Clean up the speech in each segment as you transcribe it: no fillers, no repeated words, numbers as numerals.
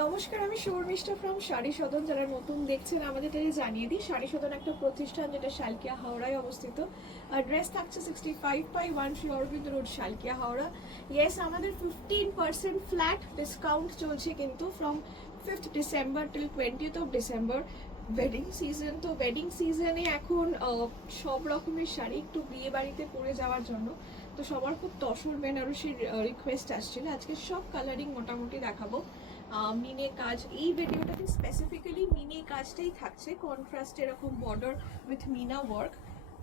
নমস্কার, আমি শর্মিষ্ঠা ফ্রম শাড়ি সদন। যারা নতুন দেখছেন আমাদের জানিয়ে দিই, শাড়ি সদন একটা প্রতিষ্ঠান যেটা শালকিয়া হাওড়ায় অবস্থিত। অ্যাড্রেস থাকছে 65/1 অরবিন্দ রোড, শালকিয়া হাওড়া। ইয়েস, আমাদের 15% ফ্ল্যাট ডিসকাউন্ট চলছে কিন্তু from 5th December till 20th of December. Wedding season, তো ওয়েডিং সিজনে এখন সব রকমের শাড়ি একটু বিয়ে বাড়িতে পরে যাওয়ার জন্য তো সবার খুব তসর বেনারসির রিকোয়েস্ট আসছিল। আজকে সব কালারিং মোটামুটি দেখাবো। মিনে কাজ, এই ভিডিওটাতে স্পেসিফিক্যালি মিনে কাজটাই থাকছে। কন্ট্রাস্ট এরকম বর্ডার উইথ মিনা ওয়ার্ক,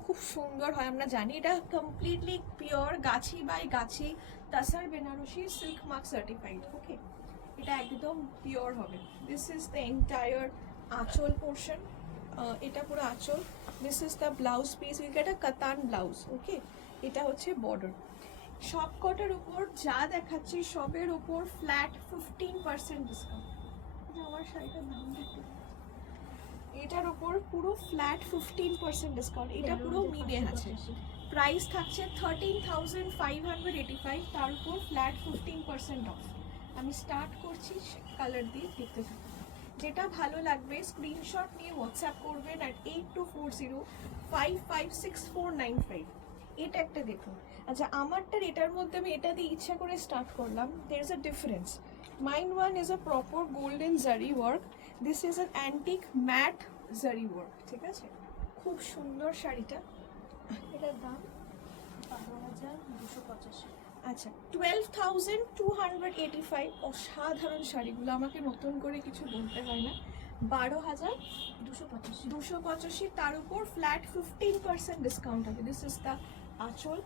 খুব সুন্দর হয়। আমরা জানি এটা কমপ্লিটলি পিওর গাছি by Gachhi তাসার Banarasi silk mark certified. ওকে, এটা একদম পিওর হবে। দিস ইজ দ্য এন্টায়ার আঁচল পোর্শন, এটা পুরো আঁচল। This is the blouse piece, will get a কাতান ব্লাউজ। ওকে, এটা হচ্ছে বর্ডার। সব কটার উপর যা দেখাচ্ছি সবের উপর ফ্ল্যাট 15% ডিসকাউন্ট। আমার শাড়িটার দাম দেখতে, এটার উপর পুরো ফ্ল্যাট 15% ডিসকাউন্ট। এটা পুরো মিডে আছে। প্রাইস থাকছে 13,585, তার উপর ফ্ল্যাট 15% অফ। আমি স্টার্ট করছি কালার দিয়ে, দেখতে থাকি। যেটা ভালো লাগবে স্ক্রিনশট নিয়ে হোয়াটসঅ্যাপ করবেন অ্যাট 8240556495। এটা একটা দেখুন। আচ্ছা, আমারটার এটার মধ্যে আমি এটা দিয়ে ইচ্ছা করে স্টার্ট করলাম। There is a difference. Mine one is a proper golden zari work, this is an antique matte zari work. ঠিক আছে, খুব সুন্দর শাড়িটা। এটার দাম 12,285। আচ্ছা, 12,285। অসাধারণ শাড়িগুলো, আমাকে নতুন করে কিছু বলতে হয় না। 12,285, তার উপর ফ্ল্যাট 15% ডিসকাউন্ট হবে। দিস ইজ দ্য আঁচল।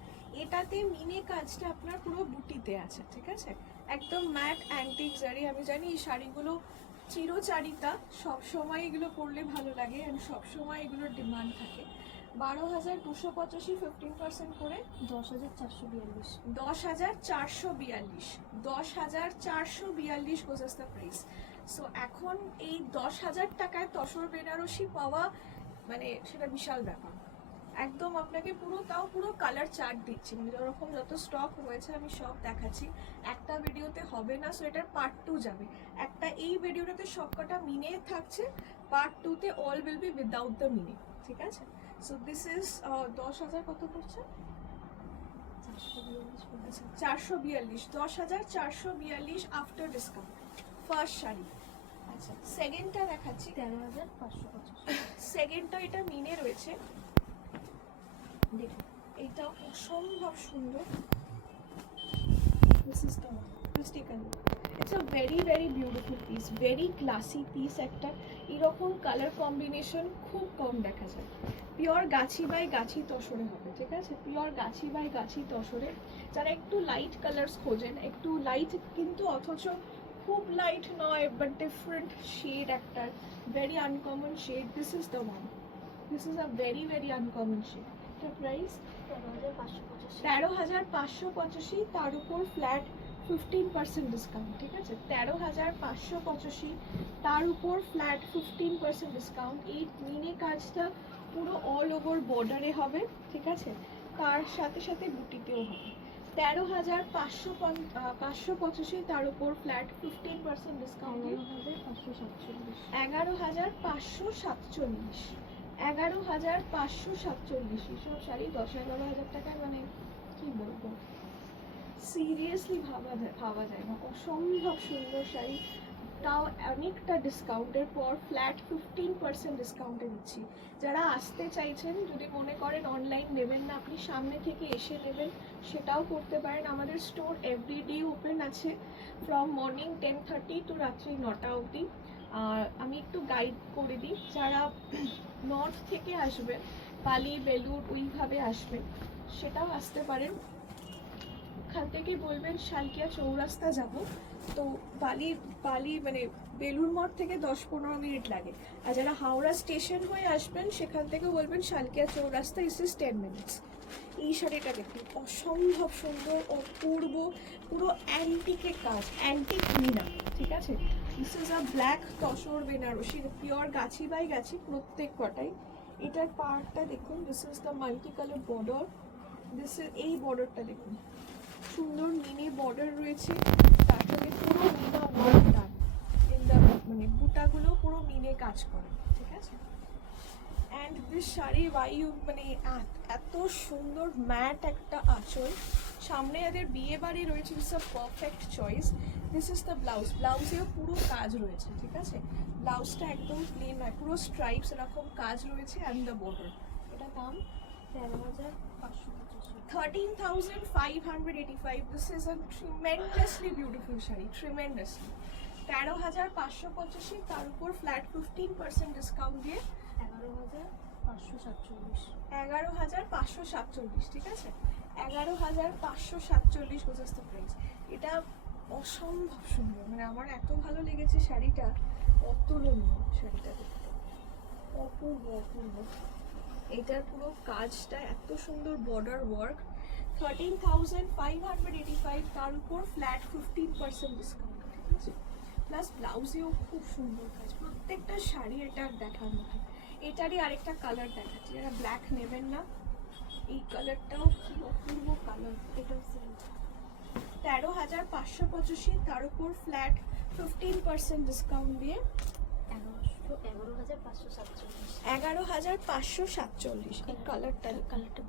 এটাতে মিনে কাজটা আপনার পুরো বুটিতে আছে। ঠিক আছে, একদম ম্যাট অ্যান্টিক জারি। আমি জানি এই শাড়িগুলো চিরচারিতা, সবসময় এগুলো পরলে ভালো লাগে অ্যান্ড সবসময় এগুলোর ডিমান্ড থাকে। 12,285, 15% করে 10,442। 10,442, 10,442 গোজ দ্য প্রাইস। সো এখন এই 10,000 টাকায় তসর বেনারসি পাওয়া মানে সেটা বিশাল ব্যাপার। একদম আপনাকে পুরো, তাও পুরো কালার চার্ট দিচ্ছি, মানে যেরকম যত স্টক রয়েছে আমি সব দেখাচ্ছি। একটা ভিডিওতে হবে না, সো এটার পার্ট 2 যাবে। একটা এই ভিডিওটাতে সবকটা মিনে থাকছে, পার্ট 2তে all will be without the মিনে। ঠিক আছে, সো দিস ইজ 10,000 কত পড়ছে? 442, 10,442 আফটার ডিসকাউন্ট। ফার্স্ট শাড়ি। আচ্ছা, সেকেন্ডটা দেখাচ্ছি। 13,585। সেকেন্ডটা এটা মিনে রয়েছে, দেখুন এটা অসম্ভব সুন্দর। This is the one, please take a look. It's a very very beautiful piece, very classy piece. একটা এরকম কালার কম্বিনেশন খুব কম দেখা যায়। পিওর গাছি বাই গাছি তসরে হবে। ঠিক আছে, পিওর গাছি বাই গাছি তসরে। যারা একটু লাইট কালার্স খোঁজেন, একটু লাইট কিন্তু অথচ খুব লাইট নয়, বাট ডিফারেন্ট শেড, একটা very uncommon shade, this is the one. This is a very very uncommon shade. Price 13,585। 13,585, তার উপর ফ্ল্যাট 15% ডিসকাউন্ট। ঠিক আছে, 13,585, তার উপর ফ্ল্যাট 15% ডিসকাউন্ট। এই মিনে কাজটা পুরো অল ওভার বর্ডারে হবে। ঠিক আছে, তার সাথে সাথে বুটিতেও হবে। 13,585, তার উপর ফ্ল্যাট 15% ডিসকাউন্ট। 11,547। 11,547। এসব শাড়ি 10-11 হাজার টাকায়, মানে কি বলবো, সিরিয়াসলি ভাবা যায় না। অসম্ভব সুন্দর শাড়ি, তাও অনেকটা ডিসকাউন্টের পর ফ্ল্যাট 15% ডিসকাউন্টে দিচ্ছি। যারা আসতে চাইছেন, যদি মনে করেন অনলাইন নেবেন না, আপনি সামনে থেকে এসে নেবেন, সেটাও করতে পারেন। আমাদের স্টোর এভরিডে ওপেন আছে ফ্রম মর্নিং 10:30 টু রাত্রি 9টা অবধি। আর আমি একটু গাইড করে দিই, যারা নর্থ থেকে আসবেন, পালি বেলুর ওইভাবে আসবেন, সেটাও আসতে পারেন। ওখান থেকে বলবেন শালকিয়া চৌরাস্তা যাব, তো বালি মানে বেলুর মঠ থেকে 10-15 মিনিট লাগে। আর যারা হাওড়া স্টেশন হয়ে আসবেন, সেখান থেকে বলবেন শালকিয়া চৌরাস্তা, ইস 10 মিনিটস। এই শাড়িটা দেখুন, অসম্ভব সুন্দর, অপূর্ব, পুরো অ্যান্টিকের কাজ, অ্যান্টিক মিনা। ঠিক আছে, this is a black tussar Banarasi, pure গাছি বাই গাছি প্রত্যেক কটাই। এটার পার্টটা দেখুন, this is the multi colour border. This is, এই বর্ডারটা দেখুন, সুন্দর মিনি বর্ডার রয়েছে, তার সাথে পুরো মিনা ওয়ার্ক ডান। এই কাজ করে, ঠিক আছে। অ্যান্ড দিস শাড়ি বায়ু মানে এত সুন্দর ম্যাট একটা আঁচল, সামনে এদের বিয়ে বাড়ি রয়েছে, it's a perfect choice. This is the blouse, ব্লাউজেও পুরো কাজ রয়েছে, ঠিক আছে। ব্লাউজটা একদম প্লেন নয়, পুরো স্ট্রাইপস এরকম কাজ রয়েছে অ্যান্ড দ্য বর্ডার। এটা দাম 13,585। 13,585. This is a tremendously beautiful sari, tremendously. 13,585, তার উপর ফ্ল্যাট 15% ডিসকাউন্ট দিয়ে 11,547। 11,547, ঠিক আছে। 11,547 was the price. এটা অসম্ভব সুন্দর, মানে আমার এত ভালো লেগেছে শাড়িটা, অতুলনীয় শাড়িটা দেখতে, অপূর্ব অপূর্ব। এটার পুরো কাজটা এত সুন্দর, বর্ডার ওয়ার্ক। 13,585, তার উপর ফ্ল্যাট 15% ডিসকাউন্ট, ঠিক আছে। প্লাস ব্লাউজেও খুব সুন্দর কাজ, প্রত্যেকটা শাড়ি এটা দেখার মতো। এটারই আরেকটা কালার দেখাচ্ছি, যারা ব্ল্যাক নেবেন না, এই কালারটাও কি অপূর্ব কালার। এটাও সেম। 13,585, তার উপর ফ্ল্যাট 15% ডিসকাউন্ট দিয়ে 11,547। 11,547। এই কালারটা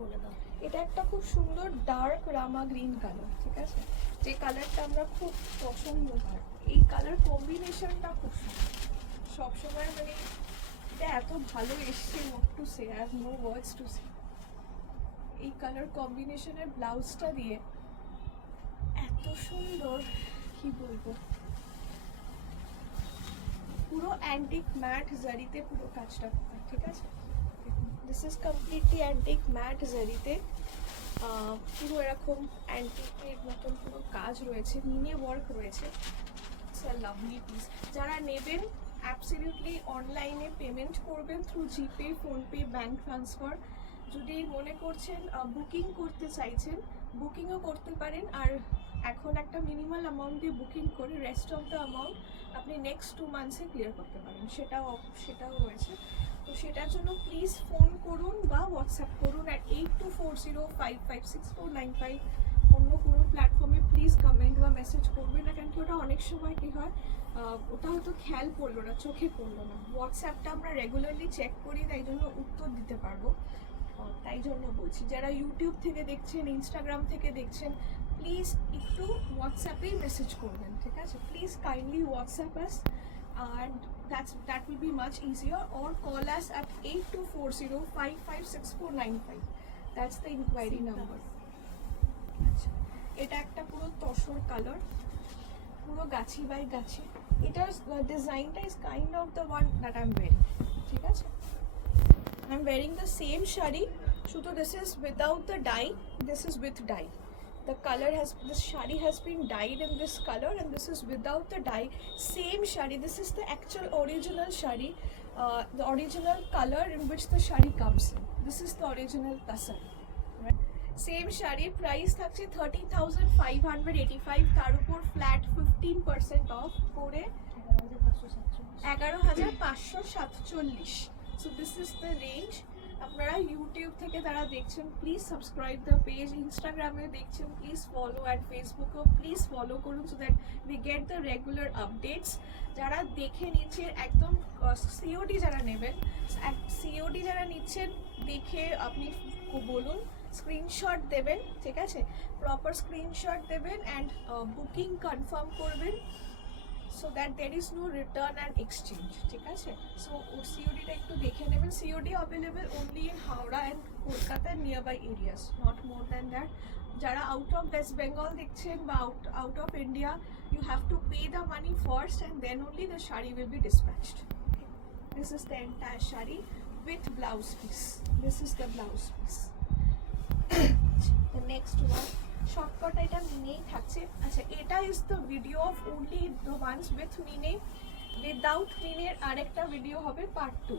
বলে দাও। এটা একটা খুব সুন্দর ডার্ক রামা গ্রিন কালার, ঠিক আছে, যে কালারটা আমরা খুব পছন্দ করি। এই কালার কম্বিনেশনটা খুব সুন্দর, সবসময় মানে এটা এত ভালো এসছে, not to say, I have no words to say. এই কালার কম্বিনেশনের ব্লাউজটা দিয়ে এত সুন্দর, কি বলবো, পুরো অ্যান্টিক ম্যাট জারিতে পুরো কাজটা করা, ঠিক আছে। This is completely antique matte জারিতে, পুরো এরকম অ্যান্টিকের মতন পুরো কাজ রয়েছে, মিনি ওয়ার্ক রয়েছে। It's a lovely piece. যারা নেবেন অ্যাবসলিউটলি অনলাইনে পেমেন্ট করবেন through GPay, PhonePe, bank transfer. যদি মনে করছেন বুকিং করতে চাইছেন, বুকিংও করতে পারেন। আর এখন একটা মিনিমাল অ্যামাউন্ট দিয়ে বুকিং করে রেস্ট অফ দ্য অ্যামাউন্ট আপনি নেক্সট 2 মান্থসে ক্লিয়ার করতে পারেন, সেটাও রয়েছে। তো সেটার জন্য প্লিজ ফোন করুন বা হোয়াটসঅ্যাপ করুন অ্যাট 8240556495। অন্য কোনো প্ল্যাটফর্মে প্লিজ কমেন্ট বা মেসেজ করবেন না, কারণ কি ওটা অনেক সময় কী হয়, ওটা হয়তো খেয়াল পড়লো না, চোখে পড়লো না। হোয়াটসঅ্যাপটা আমরা রেগুলারলি চেক করি, তাই জন্য উত্তর দিতে পারবো। তাই জন্য বলছি, যারা ইউটিউব থেকে দেখছেন, ইনস্টাগ্রাম থেকে দেখছেন, প্লিজ একটু হোয়াটসঅ্যাপেই মেসেজ করবেন, ঠিক আছে। Please kindly WhatsApp us and that will be much easier, or call us at 8240556495. That's the inquiry number. আচ্ছা, এটা একটা পুরো তসর কালার, পুরো গাছি বাই গাছি। এটার ডিজাইনটা is kind of the one that I am wearing, ঠিক আছে। I am wearing the same sari, শুধু this is without the dye, this is with dye. The color this shari has been dyed in this color, and this is without the dye. Same shari, this is the actual original shari, the original color in which the shari comes in. This is the original tasar, right? Same shari, price থাকছে 30,585, তার উপর flat 15% of করে 11,547। So this is the range. আপনারা YouTube থেকে যারা দেখছেন, please subscribe the page. ইনস্টাগ্রামে দেখছেন, প্লিজ ফলো, অ্যান্ড ফেসবুকেও প্লিজ ফলো করুন, so that we get the regular updates. যারা দেখে নিচ্ছেন একদম সিওডি, যারা নেবেন, সিওডি যারা নিচ্ছেন, দেখে আপনি বলুন, স্ক্রিনশট দেবেন, ঠিক আছে, প্রপার স্ক্রিনশট দেবেন, অ্যান্ড বুকিং কনফার্ম করবেন, so that there is no return and exchange, ঠিক আছে। সো সিওডিটা একটু দেখে নেবেন। COD available only in Howrah and Kolkata nearby areas, not more than that. যারা আউট অফ ওয়েস্ট বেঙ্গল দেখছেন বা out of India, you have to pay the money first and then only the shari will be dispatched. This is the entire shari with blouse piece. This is the blouse piece. The next one, shortcut এটা মিনেই থাকছে। আচ্ছা, এটা is the video of only the ones with মিনে। Without মিনের আরেকটা video হবে part 2।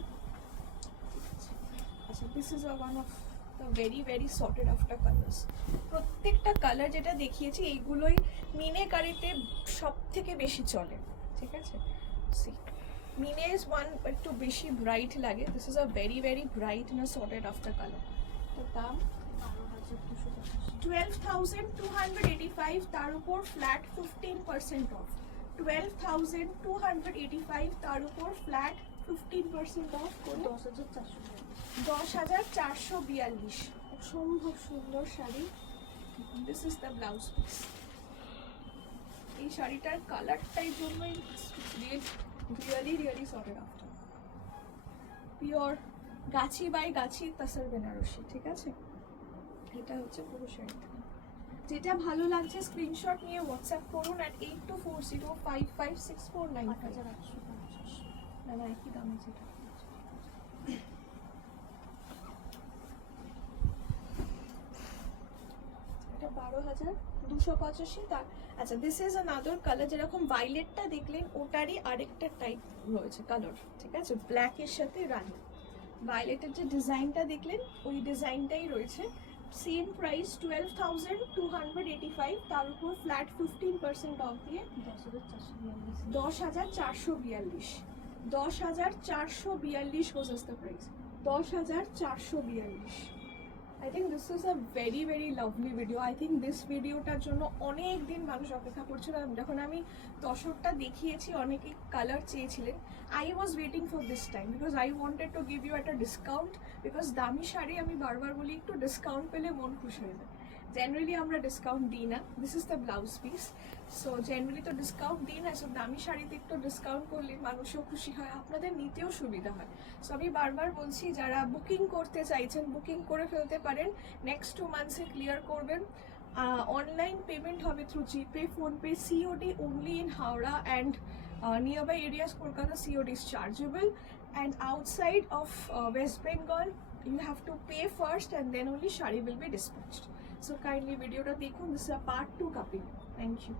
আচ্ছা, this is one of the very very sorted after colours. প্রত্যেকটা কালার যেটা দেখিয়েছি এইগুলোই মিনে কারিতে সব থেকে বেশি চলে, ঠিক আছে। সি মিনে ইজ ওয়ান একটু বেশি ব্রাইট লাগে। This is a very very bright না সর্টেড আফটার কালার। তো দাম 12,285, তার উপর ফ্ল্যাট 15% অফ। 12,285, তার উপর ফ্ল্যাট 15% অফ করে 10,442 10,442 অসম্ভব সুন্দর sari. This is the blouse piece. এই শাড়িটার কালারটাই জন্যই রিয়েলি সর্টেড আফটার। পিওর গাছি বাই গাছি তাসার বেনারসি, ঠিক আছে? এটা হচ্ছে পুরো শাড়িটা। যেটা ভালো লাগছে স্ক্রিনশট নিয়ে হোয়াটসঅ্যাপ করুন at 8240556495। 8,850 না না, একই দাম আছে এটা। এটা 12,285। তার আচ্ছা, দিস ইজ আনাদার কালার। যেরকম ভাইলেটটা দেখলেন ওটারই আরেকটা টাইপ রয়েছে কালার, ঠিক আছে? ব্ল্যাকের সাথে রানি। ভাইলেটের যে ডিজাইনটা দেখলেন ওই ডিজাইনটাই রয়েছে। সেম প্রাইস 12,285, তার উপর ফ্ল্যাট 15% অফ দিয়ে 10,442 10,442 was the price. 10,442। I think this is a very lovely video. I think this ভিডিওটার জন্য অনেক দিন মানুষ অপেক্ষা করছিল। যখন আমি তসরটা দেখিয়েছি অনেকে কালার চেয়েছিলেন। I was waiting for this time because I wanted to give you at a discount, because দামি শাড়ি আমি বারবার বলি একটু ডিসকাউন্ট পেলে মন খুশি হয়ে যায়। জেনারেলি আমরা ডিসকাউন্ট দিই না। This is the blouse piece. So generally তো ডিসকাউন্ট দিই না। সো দামি শাড়িতে একটু ডিসকাউন্ট করলে মানুষও খুশি হয়, আপনাদের নিতেও সুবিধা হয়। সো আমি বারবার বলছি যারা বুকিং করতে চাইছেন বুকিং করে ফেলতে পারেন। নেক্সট 2 মান্থসে ক্লিয়ার করবেন। অনলাইন পেমেন্ট হবে through GPay, PhonePe, COD only in Howrah and nearby areas Kolkata COD is chargeable, and outside of West Bengal you have to pay first and then only shari will be dispatched. So kindly video ta dekhun. This is a part 2 copy. Thank you.